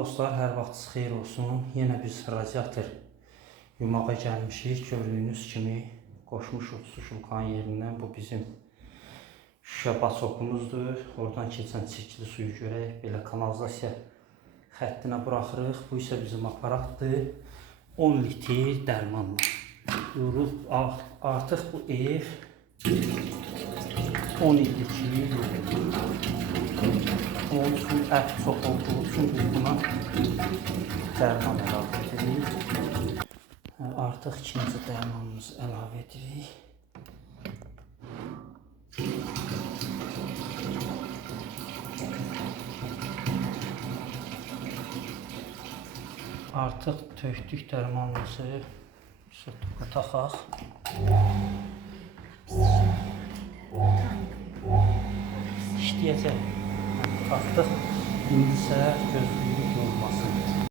dostlar, hər vaxtınız xeyir olsun. Yenə biz radiator yumağa gəlmişik. Gördüyünüz kimi qoşmuşuq su şulkanın yerindən. Bu bizim şüşə basokumuzdur. Oradan keçən çirkli suyu görək. Belə kanalizasiya xəttinə buraxırıq. Bu isə bizim aparatdır. 10 litr dərmanla. Artıq bu ev 10 ildir ki yoxdur. Onun üçün ət çox olduğu üçün biz buna dərman əlavə edirik. Artıq ikinci dərmanımızı əlavə edirik. Artıq tökdük dərmanımızı taxaq. İşləyəcək. Artıq indi isə gözləyirik